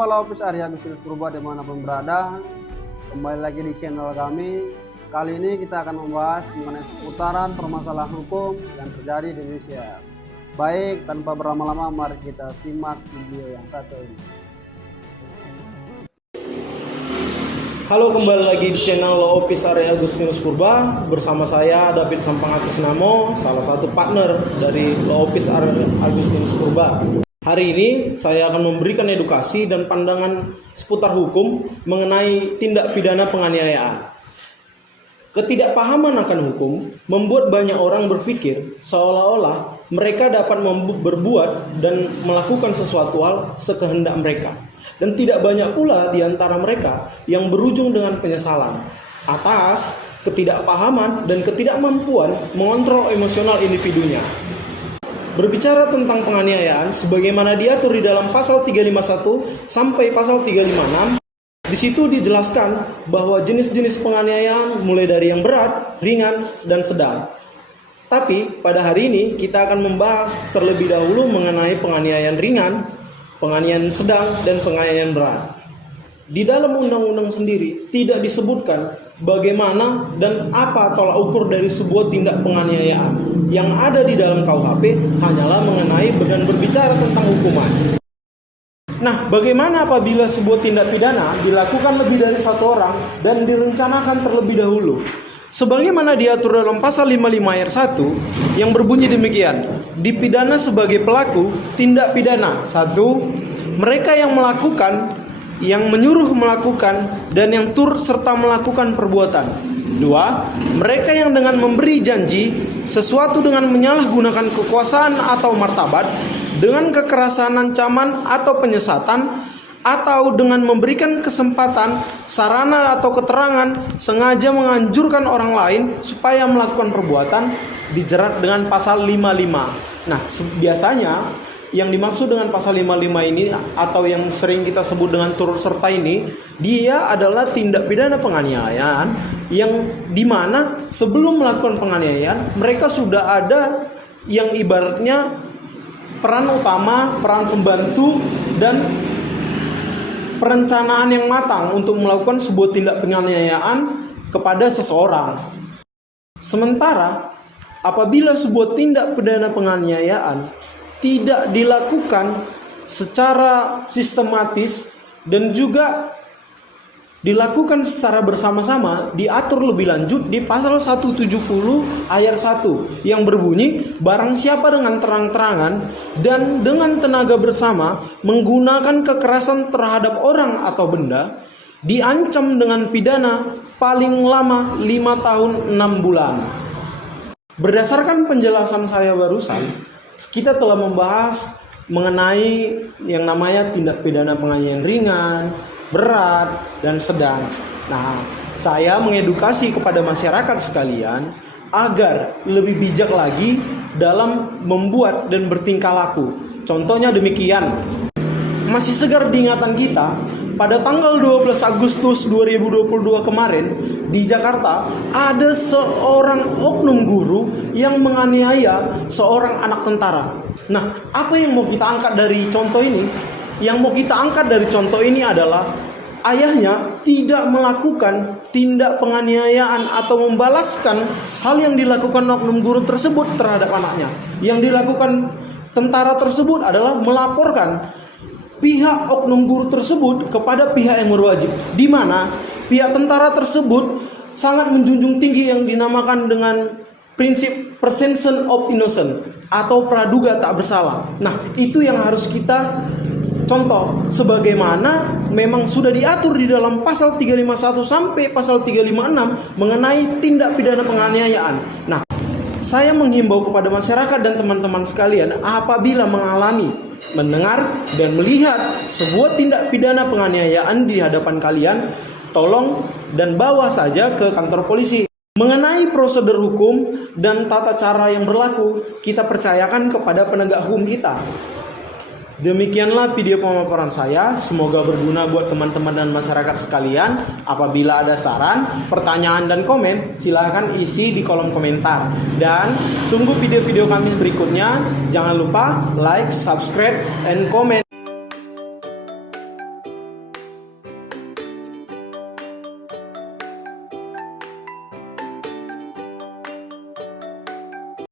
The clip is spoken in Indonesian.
sahabat Laopis Arya Agustinus Purba dimanapun berada, kembali lagi di channel kami. Kali ini kita akan membahas mengenai seputaran permasalahan hukum yang terjadi di Indonesia. Baik, tanpa berlama-lama mari kita simak video yang satu ini. Halo, kembali lagi di channel Laopis Arya Agustinus Purba. Bersama saya David Sampangakisnamo, salah satu partner dari Laopis Arya Agustinus Purba. Hari ini saya akan memberikan edukasi dan pandangan seputar hukum mengenai tindak pidana penganiayaan. Ketidakpahaman akan hukum membuat banyak orang berpikir seolah-olah mereka dapat berbuat dan melakukan sesuatu hal sekehendak mereka. Dan tidak banyak pula di antara mereka yang berujung dengan penyesalan atas ketidakpahaman dan ketidakmampuan mengontrol emosional individunya. Berbicara tentang penganiayaan sebagaimana diatur di dalam pasal 351 sampai pasal 356, di situ dijelaskan bahwa jenis-jenis penganiayaan mulai dari yang berat, ringan, dan sedang. Tapi pada hari ini kita akan membahas terlebih dahulu mengenai penganiayaan ringan, penganiayaan sedang, dan penganiayaan berat. Di dalam undang-undang sendiri tidak disebutkan bagaimana dan apa tolak ukur dari sebuah tindak penganiayaan. Yang ada di dalam KUHP hanyalah mengenai dan berbicara tentang hukuman. Nah, bagaimana apabila sebuah tindak pidana dilakukan lebih dari satu orang dan direncanakan terlebih dahulu? Sebagaimana diatur dalam pasal 55 ayat 1 yang berbunyi demikian, dipidana sebagai pelaku tindak pidana. 1. Mereka yang melakukan, yang menyuruh melakukan, dan yang turut serta melakukan perbuatan. 2. Mereka yang dengan memberi janji sesuatu dengan menyalahgunakan kekuasaan atau martabat, dengan kekerasan, ancaman, atau penyesatan, atau dengan memberikan kesempatan, sarana, atau keterangan sengaja menganjurkan orang lain supaya melakukan perbuatan, dijerat dengan pasal 55. Nah, biasanya yang dimaksud dengan pasal 55 ini atau yang sering kita sebut dengan turut serta ini, dia adalah tindak pidana penganiayaan yang dimana sebelum melakukan penganiayaan mereka sudah ada yang ibaratnya peran utama, peran pembantu, dan perencanaan yang matang untuk melakukan sebuah tindak penganiayaan kepada seseorang. Sementara apabila sebuah tindak pidana penganiayaan tidak dilakukan secara sistematis dan juga dilakukan secara bersama-sama, diatur lebih lanjut di pasal 170 ayat 1 yang berbunyi, barang siapa dengan terang-terangan dan dengan tenaga bersama menggunakan kekerasan terhadap orang atau benda, diancam dengan pidana paling lama 5 tahun 6 bulan. Berdasarkan penjelasan saya barusan, kita telah membahas mengenai yang namanya tindak pidana penganiayaan ringan, berat, dan sedang. Nah, saya mengedukasi kepada masyarakat sekalian agar lebih bijak lagi dalam membuat dan bertingkah laku. Contohnya demikian. Masih segar di ingatan kita, pada tanggal 12 Agustus 2022 kemarin di Jakarta ada seorang oknum guru yang menganiaya seorang anak tentara. Nah, apa yang mau kita angkat dari contoh ini? Yang mau kita angkat dari contoh ini adalah ayahnya tidak melakukan tindak penganiayaan atau membalaskan hal yang dilakukan oknum guru tersebut terhadap anaknya. Yang dilakukan tentara tersebut adalah melaporkan pihak oknum guru tersebut kepada pihak yang berwajib, di mana pihak tentara tersebut sangat menjunjung tinggi yang dinamakan dengan prinsip presumption of innocence atau praduga tak bersalah. Nah, itu yang harus kita contoh sebagaimana memang sudah diatur di dalam pasal 351 sampai pasal 356 mengenai tindak pidana penganiayaan. Nah, saya menghimbau kepada masyarakat dan teman-teman sekalian, apabila mendengar dan melihat sebuah tindak pidana penganiayaan di hadapan kalian, tolong dan bawa saja ke kantor polisi. Mengenai prosedur hukum dan tata cara yang berlaku, kita percayakan kepada penegak hukum kita. Demikianlah video pemaparan saya, semoga berguna buat teman-teman dan masyarakat sekalian. Apabila ada saran, pertanyaan, dan komen, silakan isi di kolom komentar. Dan tunggu video-video kami berikutnya. Jangan lupa like, subscribe, and comment.